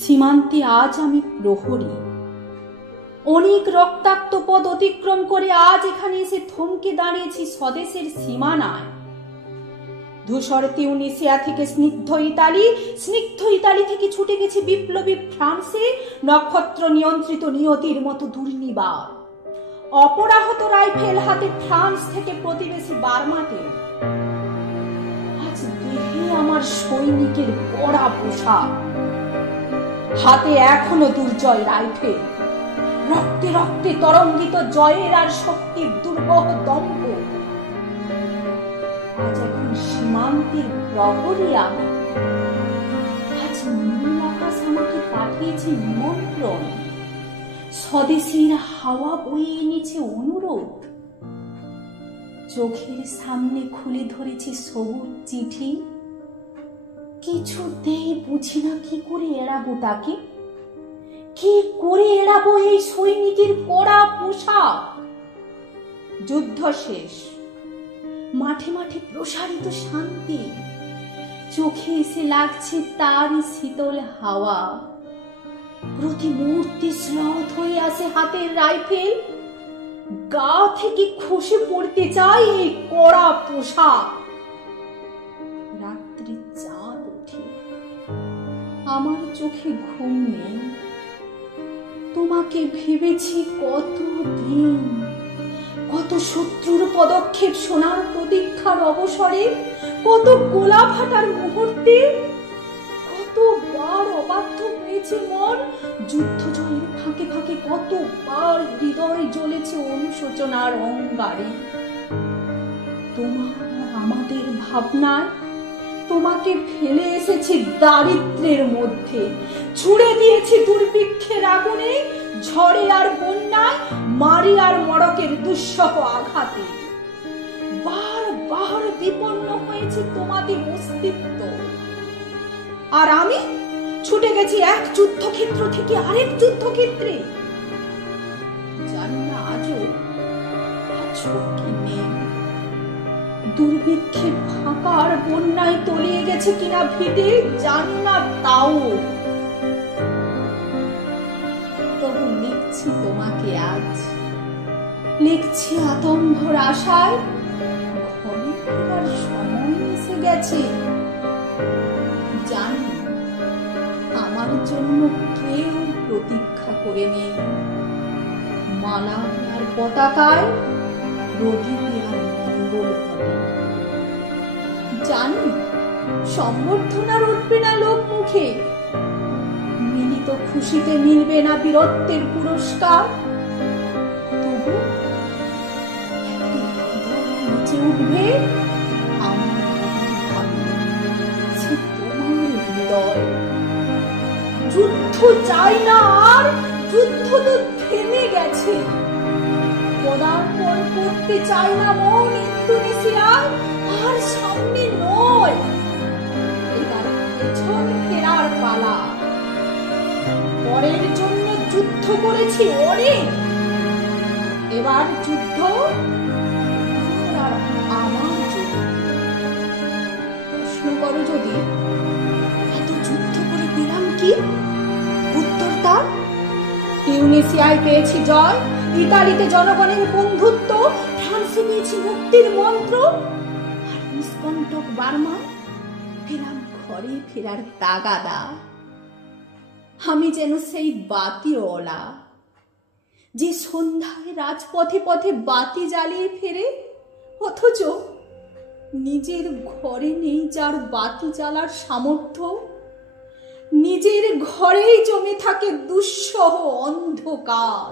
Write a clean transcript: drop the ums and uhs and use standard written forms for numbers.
সীমান্তে আজ আমি প্রহরী, অনেক রক্তাক্ত পথ অতিক্রম করে আজ এখানে এসে থমকে দাঁড়িয়েছি স্বদেশের সীমানায়। ধূসর তিউনিসিয়া থেকে স্নিগ্ধ ইতালি থেকে ছুটে গেছে বিপ্লবী ফ্রান্সে, নক্ষত্র নিয়ন্ত্রিত নিয়তির মতো দুর্নিবার। অপরাহত রাইফেল হাতে ফ্রান্স থেকে প্রতিবেশী বার্মাতে। আজ দেহে আমার সৈনিকের কড়া পোশাক, হাতে এখনো দুর্জয় রাইফেল, রক্তে রক্তে তরঙ্গিত জয়ের আর শক্তির দুর্বহ দম্ভ। আজ এখন সীমান্তের প্রহরী আমি। আজ নীল আকাশ আমাকে পাঠিয়েছে নিমন্ত্রণ, স্বদেশীর হাওয়া বয়ে এনেছে অনুরোধ। চোখের সামনে খুলে ধরেছে সবুজ চিঠি, কিছুতেই বুঝি না কি করে এড়াবো তাকে, কি করে এড়াবো এই সৈনিকের কড়া পোশাক। যুদ্ধ শেষ, মাঠে মাঠে প্রসারিত শান্তি, চোখে এসে লাগছে তারই শীতল হাওয়া। প্রতি মুহূর্তে শ্লথ হয়ে আসে হাতের রাইফেল, গা থেকে খসে পড়তে চাই এই কড়া পোশাক। রাত্রি চাঁদ ওঠে, আমার চোখে ঘুম নেই। তোমাকে ভেবেছি কতদিন, কত শত্রুর পদক্ষেপ শোনার প্রতীক্ষার অবসরে, কত গোলা ফাটার মুহূর্তে, কতবার অবাধ্য হয়েছে মন যুদ্ধ জয়ের ফাঁকে ফাঁকে, কতবার হৃদয় জ্বলেছে অনুশোচনার অঙ্গারে। তোমার আমাদের ভাবনায় তোমাকে ফেলে এসেছি দারিদ্র্যের মধ্যে, ছুড়ে দিয়েছি দুর্ভিক্ষের আগুনে, ঝড়ে আর বন্যায়, মারি আর মড়কের দুঃসহ আঘাতে। বারবার বিপন্ন হয়েছে তোমাদের অস্তিত্ব, আর আমি ছুটে গেছি এক যুদ্ধক্ষেত্র থেকে আরেক যুদ্ধক্ষেত্রে। জানি না আজও কি নেই, দুর্ভিক্ষে ফাঁকা আর বন্যায় তলিয়ে গেছে কিনা ভিটে, জানি না তাও। তবু লিখছি তোমাকে আজ, লিখছি আতম্ভর আশায়, ঘরে ফেরার সময় এসে গেছে। জানি আমার জন্য কেউ প্রতীক্ষা করে নেই, মালা আর পতাকায়, প্রদীপে আর মঙ্গল ঘটে। জানি সম্বর্ধনার উঠবে না লোক মুখে, মিলিত খুশিতে মিলবে না বীরত্বের পুরস্কার। তবু নিচে উঠবে আমার তোমার হৃদয়। যুদ্ধ চাই না আর, যুদ্ধ তো থেমে গেছে। পদার্পণ করতে চাই না মন ইন্দোনেশিয়ায়, আর সামনে নয়, এবার পেছন ফেরার পালা। পরের জন্য যুদ্ধ করেছি অনেক, এবার যুদ্ধ আর আমার জন্য। প্রশ্ন করো যদি এত যুদ্ধ করে পেলাম কি? উত্তর তার, তিউনিসিয়ায় পেয়েছি জয়, ইতালিতে জনগণের বন্ধুত্ব, ফ্রান্সে পেয়েছি মুক্তির মন্ত্র, আর নিষ্কণ্টক বার্মায় পেলাম ঘরে ফেরার তাগাদা। আমি যেন সেই বাতিওয়ালা, যে সন্ধ্যায় রাজপথে পথে বাতি জ্বালিয়ে ফেরে, অথচ নিজের ঘরে নেই যার বাতি জ্বালার সামর্থ্য। নিজের ঘরেই জমে থাকে দুঃসহ অন্ধকার।